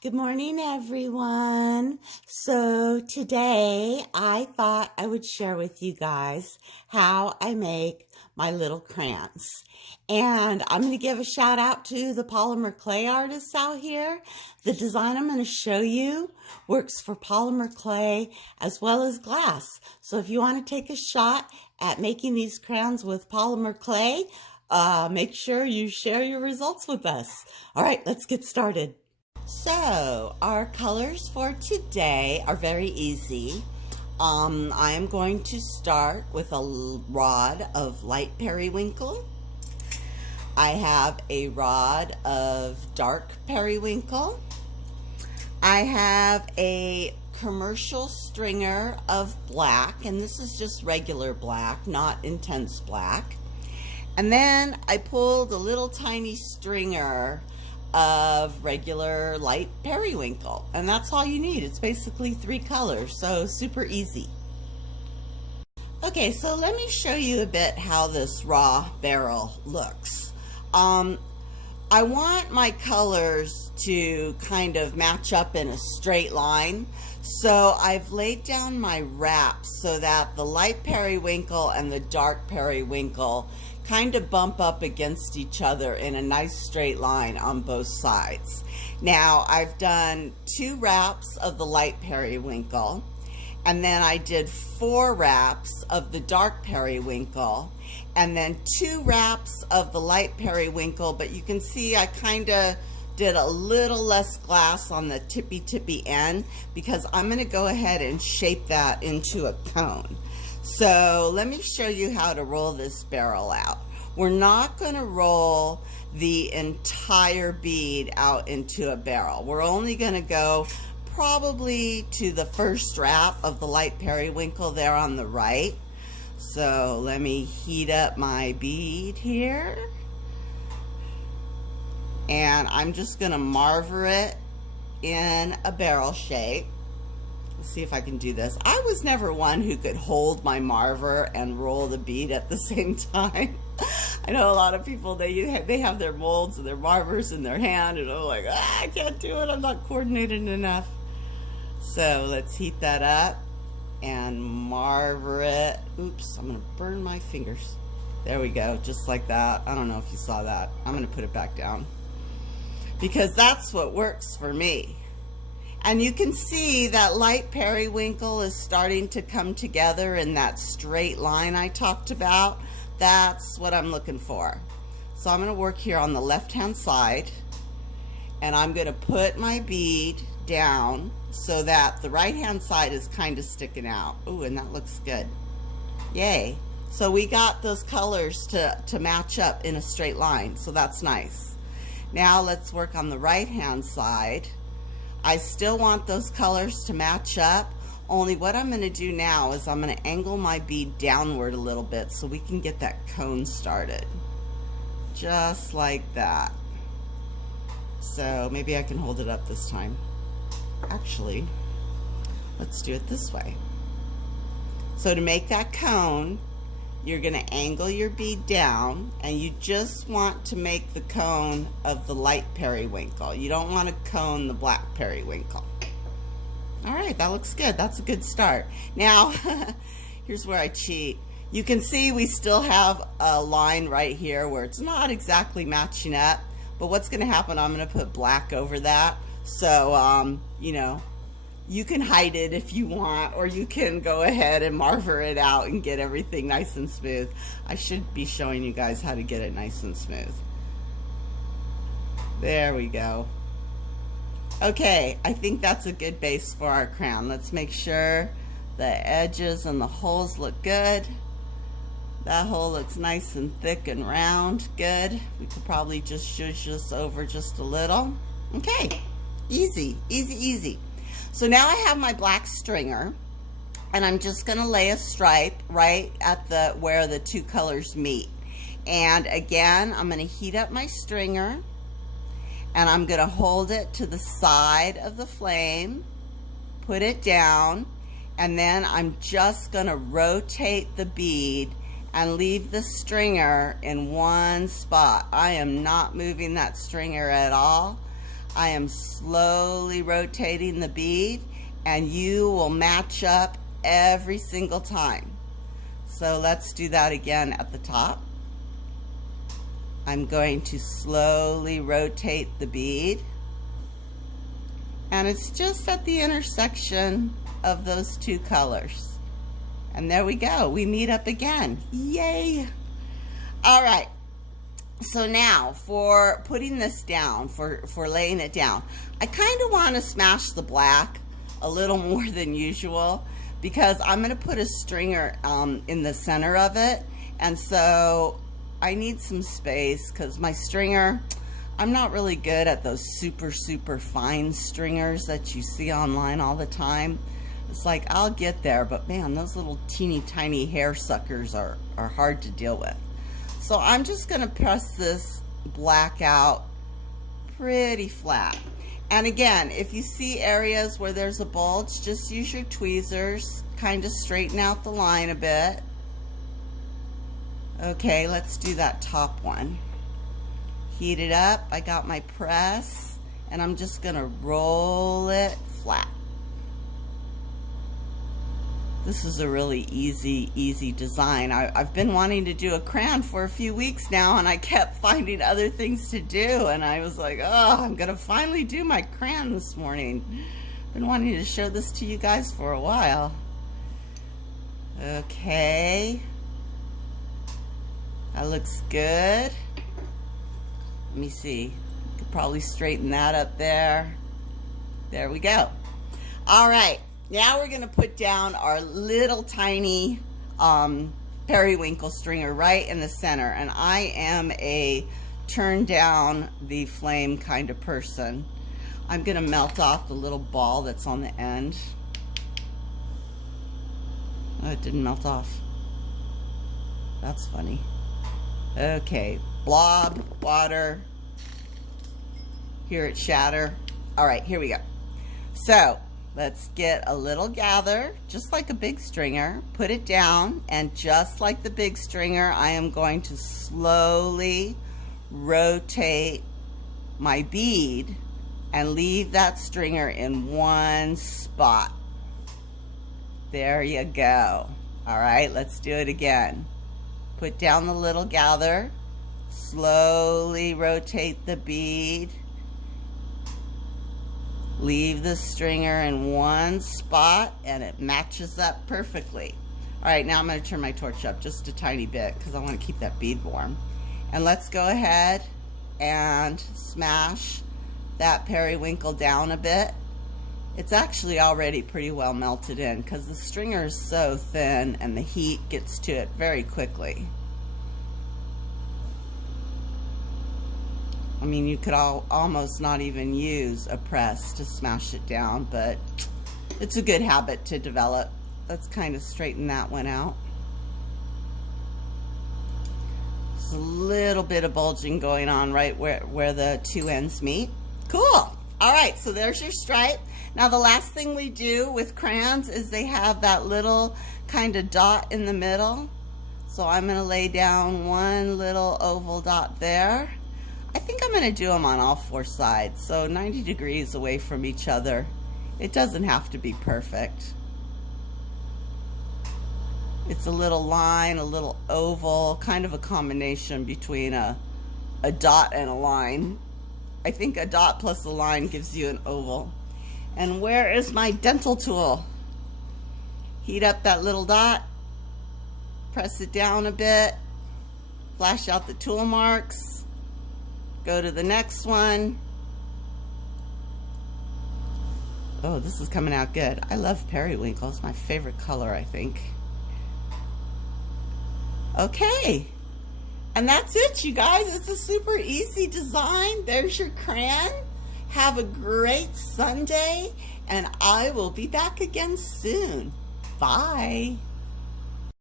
Good morning, everyone. So today I thought I would share with you guys how I make my little crayons. And I'm going to give a shout out to the polymer clay artists out here. The design I'm going to show you works for polymer clay as well as glass. So if you want to take a shot at making these crayons with polymer clay, make sure you share your results with us. All right, let's get started. So our colors for today are very easy. I am going to start with a rod of light periwinkle. I have a rod of dark periwinkle. I have a commercial stringer of black, and this is just regular black, not intense black. And then I pulled a little tiny stringer of regular light periwinkle, and that's all you need. It's basically 3 colors, so super easy. Okay, so let me show you a bit how this raw barrel looks. I want my colors to kind of match up in a straight line, so I've laid down my wraps so that the light periwinkle and the dark periwinkle kind of bump up against each other in a nice straight line on both sides. Now I've done 2 wraps of the light periwinkle, and then I did 4 wraps of the dark periwinkle, and then 2 wraps of the light periwinkle, but you can see I kind of did a little less glass on the tippy end because I'm going to go ahead and shape that into a cone. So let me show you how to roll this barrel out. We're not going to roll the entire bead out into a barrel. We're only going to go probably to the first wrap of the light periwinkle there on the right. So let me heat up my bead here. And I'm just going to marver it in a barrel shape. Let's see if I can do this. I was never one who could hold my marver and roll the bead at the same time. I know a lot of people, they have their molds and their marvers in their hand, and I'm like, I can't do it. I'm not coordinated enough. So let's heat that up and marver it. Oops, I'm going to burn my fingers. There we go, just like that. I don't know if you saw that. I'm going to put it back down because that's what works for me. And you can see that light periwinkle is starting to come together in that straight line I talked about. That's what I'm looking for. So I'm going to work here on the left-hand side, and I'm going to put my bead down so that the right-hand side is kind of sticking out. Ooh, and that looks good. Yay. So we got those colors to match up in a straight line, so that's nice. Now let's work on the right-hand side. I still want those colors to match up, only what I'm going to do now is I'm going to angle my bead downward a little bit so we can get that cone started. Just like that. So maybe I can hold it up this time. Actually, let's do it this way. So to make that cone, you're going to angle your bead down, and you just want to make the cone of the light periwinkle. You don't want to cone the black periwinkle. All right, that looks good. That's a good start. Now, here's where I cheat. You can see we still have a line right here where it's not exactly matching up, but what's going to happen, I'm going to put black over that. So, you know, you can hide it if you want, or you can go ahead and marver it out and get everything nice and smooth. I should be showing you guys how to get it nice and smooth. There we go. Okay, I think that's a good base for our crown. Let's make sure the edges and the holes look good. That hole looks nice and thick and round. Good. We could probably just shush this over just a little. Okay, easy, easy, easy. So now I have my black stringer, and I'm just going to lay a stripe right at where the 2 colors meet. And again, I'm going to heat up my stringer, and I'm going to hold it to the side of the flame, put it down, and then I'm just going to rotate the bead and leave the stringer in one spot. I am not moving that stringer at all. I am slowly rotating the bead, and you will match up every single time. So let's do that again at the top. I'm going to slowly rotate the bead, and it's just at the intersection of those two colors. And there we go, we meet up again. Yay! All right, so now for putting this down, for laying it down, I kind of want to smash the black a little more than usual, because I'm going to put a stringer in the center of it, and so I need some space because my stringer, I'm not really good at those super fine stringers that you see online all the time. It's like I'll get there, but man, those little teeny tiny hair suckers are hard to deal with. So I'm just going to press this black out pretty flat. And again, if you see areas where there's a bulge, just use your tweezers, kind of straighten out the line a bit. Okay, let's do that top one. Heat it up. I got my press, and I'm just going to roll it flat. This is a really easy design. I've been wanting to do a crayon for a few weeks now, and I kept finding other things to do, and I was like, oh, I'm gonna finally do my crayon this morning. Been wanting to show this to you guys for a while. Okay, that looks good. Let me see, could probably straighten that up there. There we go. All right. Now we're going to put down our little tiny periwinkle stringer right in the center. And I am a turn down the flame kind of person. I'm going to melt off the little ball that's on the end. Oh, it didn't melt off. That's funny. Okay, blob, water. Hear it shatter. All right, here we go. So let's get a little gather, just like a big stringer, put it down, and just like the big stringer, I am going to slowly rotate my bead and leave that stringer in one spot. There you go. All right, let's do it again. Put down the little gather, slowly rotate the bead, leave the stringer in one spot, and it matches up perfectly. All right, now I'm going to turn my torch up just a tiny bit because I want to keep that bead warm. And let's go ahead and smash that periwinkle down a bit. It's actually already pretty well melted in because the stringer is so thin and the heat gets to it very quickly. I mean, you could almost not even use a press to smash it down, but it's a good habit to develop. Let's kind of straighten that one out. There's a little bit of bulging going on right where the two ends meet. Cool. All right, so there's your stripe. Now the last thing we do with crayons is they have that little kind of dot in the middle. So I'm going to lay down one little oval dot there. I think I'm going to do them on all four sides, so 90 degrees away from each other. It doesn't have to be perfect. It's a little line, a little oval, kind of a combination between a dot and a line. I think a dot plus a line gives you an oval. And where is my dental tool? Heat up that little dot, press it down a bit, flash out the tool marks. Go to the next one. Oh, this is coming out good. I love periwinkle. It's my favorite color, I think. Okay. And that's it, you guys. It's a super easy design. There's your crayon. Have a great Sunday, and I will be back again soon. Bye.